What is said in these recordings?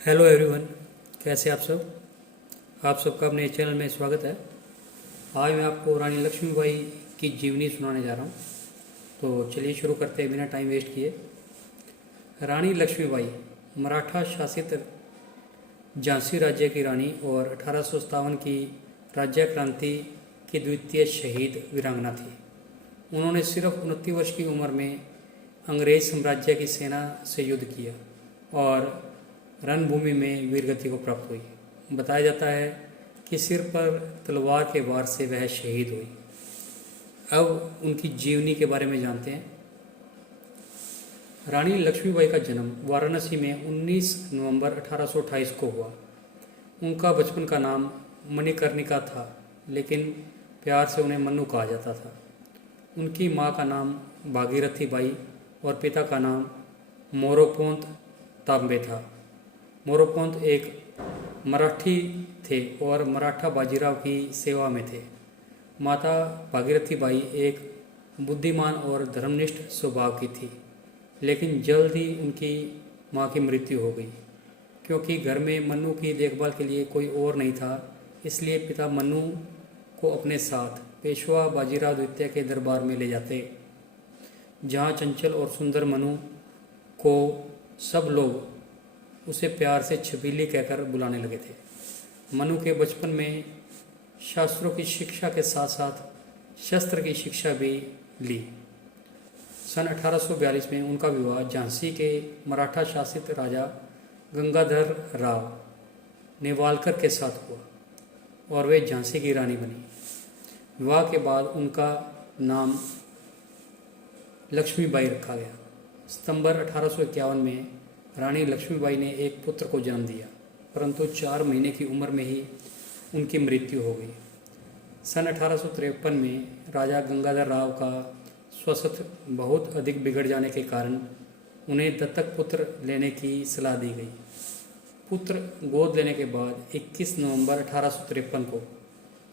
Hello everyone, कैसे आप सब। आप सबका अपने चैनल में स्वागत है। आज मैं आपको रानी लक्ष्मीबाई की जीवनी सुनाने जा रहा हूँ। तो चलिए शुरू करते हैं बिना टाइम वेस्ट किए। रानी लक्ष्मीबाई मराठा शासित झांसी राज्य की रानी और 1857 की राज्य क्रांति की द्वितीय शहीद वीरांगना थी। उन्होंने सिर्फ 29 वर्ष की उम्र में अंग्रेज साम्राज्य की सेना से युद्ध किया और रणभूमि में वीरगति को प्राप्त हुई। बताया जाता है कि सिर पर तलवार के वार से वह शहीद हुई। अब उनकी जीवनी के बारे में जानते हैं। रानी लक्ष्मीबाई का जन्म वाराणसी में 19 नवंबर 1828 को हुआ। उनका बचपन का नाम मणिकर्णिका था, लेकिन प्यार से उन्हें मन्नू कहा जाता था। उनकी माँ का नाम भागीरथी बाई और पिता का नाम मोरोपंत तांबे था। मोरोपंत एक मराठी थे और मराठा बाजीराव की सेवा में थे। माता भागीरथी बाई एक बुद्धिमान और धर्मनिष्ठ स्वभाव की थी, लेकिन जल्द ही उनकी मां की मृत्यु हो गई। क्योंकि घर में मन्नू की देखभाल के लिए कोई और नहीं था, इसलिए पिता मन्नू को अपने साथ पेशवा बाजीराव द्वितीय के दरबार में ले जाते, जहां चंचल और सुंदर मन्नू को सब लोग उसे प्यार से छबीली कहकर बुलाने लगे थे। मनु के बचपन में शास्त्रों की शिक्षा के साथ साथ शस्त्र की शिक्षा भी ली। सन 1842 में उनका विवाह झांसी के मराठा शासित राजा गंगाधर राव नेवालकर के साथ हुआ और वे झांसी की रानी बनी। विवाह के बाद उनका नाम लक्ष्मीबाई रखा गया। सितंबर 1851 में रानी लक्ष्मीबाई ने एक पुत्र को जन्म दिया, परंतु 4 महीने की उम्र में ही उनकी मृत्यु हो गई। सन 1853 में राजा गंगाधर राव का स्वास्थ्य बहुत अधिक बिगड़ जाने के कारण उन्हें दत्तक पुत्र लेने की सलाह दी गई। पुत्र गोद लेने के बाद 21 नवंबर 1853 को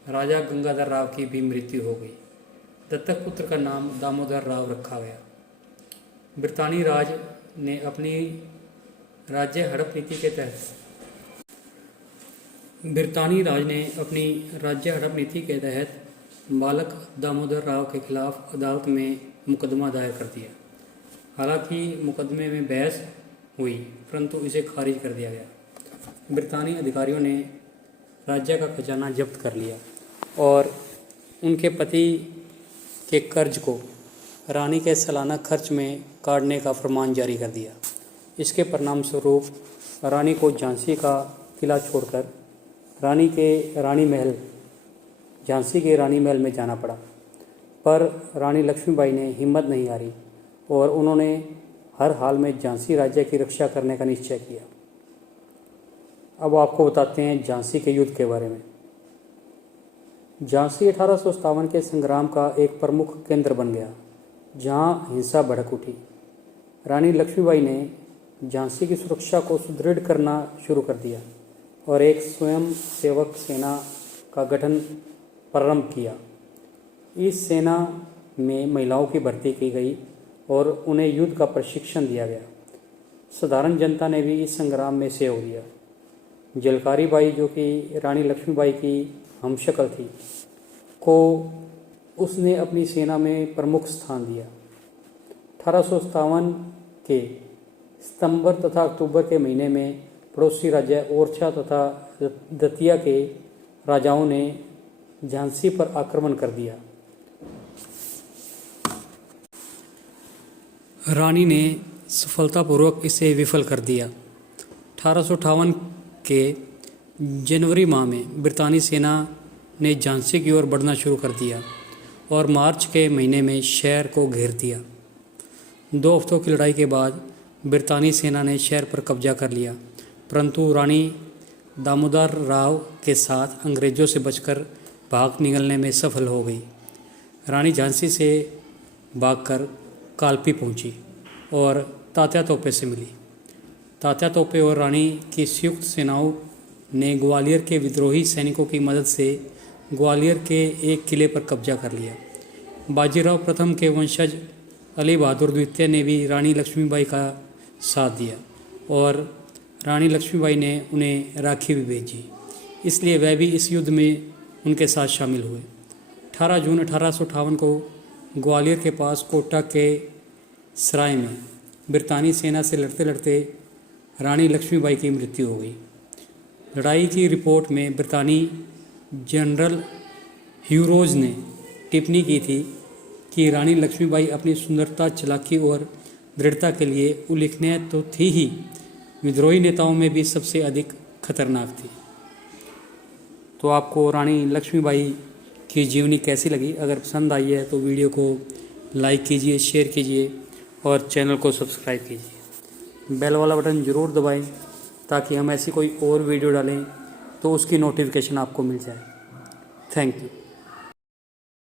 राजा गंगाधर राव की भी मृत्यु हो गई। दत्तक पुत्र का नाम दामोदर राव रखा गया। ब्रितानी राज ने अपनी राज्य हड़प नीति के तहत बालक दामोदर राव के खिलाफ अदालत में मुकदमा दायर कर दिया। हालांकि मुकदमे में बहस हुई, परंतु इसे खारिज कर दिया गया। ब्रितानी अधिकारियों ने राज्य का खजाना जब्त कर लिया और उनके पति के कर्ज को रानी के सालाना खर्च में काटने का फरमान जारी कर दिया। इसके परिणाम स्वरूप रानी को झांसी का किला छोड़कर झांसी के रानी महल में जाना पड़ा। पर रानी लक्ष्मीबाई ने हिम्मत नहीं हारी और उन्होंने हर हाल में झांसी राज्य की रक्षा करने का निश्चय किया। अब आपको बताते हैं झांसी के युद्ध के बारे में। झांसी 1857 के संग्राम का एक प्रमुख केंद्र बन गया, जहां हिंसा भड़क उठी। रानी लक्ष्मीबाई ने झांसी की सुरक्षा को सुदृढ़ करना शुरू कर दिया और एक स्वयं सेवक सेना का गठन प्रारंभ किया। इस सेना में महिलाओं की भर्ती की गई और उन्हें युद्ध का प्रशिक्षण दिया गया। साधारण जनता ने भी इस संग्राम में सहयोग दिया। जलकारी बाई, जो कि रानी लक्ष्मीबाई की हमशक्ल थी, को उसने अपनी सेना में प्रमुख स्थान दिया। 1857 के सितंबर तथा अक्टूबर के महीने में पड़ोसी राज्य ओरछा तथा दतिया के राजाओं ने झांसी पर आक्रमण कर दिया। रानी ने सफलतापूर्वक इसे विफल कर दिया। 1858 के जनवरी माह में ब्रितानी सेना ने झांसी की ओर बढ़ना शुरू कर दिया और मार्च के महीने में शहर को घेर दिया। 2 हफ्तों की लड़ाई के बाद ब्रितानी सेना ने शहर पर कब्जा कर लिया, परंतु रानी दामोदर राव के साथ अंग्रेजों से बचकर भाग निकलने में सफल हो गई। रानी झांसी से भागकर कालपी पहुंची और तात्या तोपे से मिली। तात्या तोपे और रानी की संयुक्त सेनाओं ने ग्वालियर के विद्रोही सैनिकों की मदद से ग्वालियर के एक किले पर कब्जा कर लिया। बाजीराव प्रथम के वंशज अली बहादुर द्वितीय ने भी रानी लक्ष्मीबाई का साथ दिया और रानी लक्ष्मीबाई ने उन्हें राखी भी भेजी, इसलिए वह भी इस युद्ध में उनके साथ शामिल हुए। 18 जून 1858 को ग्वालियर के पास कोटा के सराय में ब्रितानी सेना से लड़ते लड़ते रानी लक्ष्मीबाई की मृत्यु हो गई। लड़ाई की रिपोर्ट में ब्रितानी जनरल ह्यूरोज ने टिप्पणी की थी कि रानी लक्ष्मीबाई अपनी सुंदरता, चालाकी और दृढ़ता के लिए उल्लेखनीय तो थी ही, विद्रोही नेताओं में भी सबसे अधिक खतरनाक थी। तो आपको रानी लक्ष्मीबाई की जीवनी कैसी लगी? अगर पसंद आई है तो वीडियो को लाइक कीजिए, शेयर कीजिए और चैनल को सब्सक्राइब कीजिए। बेल वाला बटन ज़रूर दबाएं ताकि हम ऐसी कोई और वीडियो डालें तो उसकी नोटिफिकेशन आपको मिल जाए। Thank you.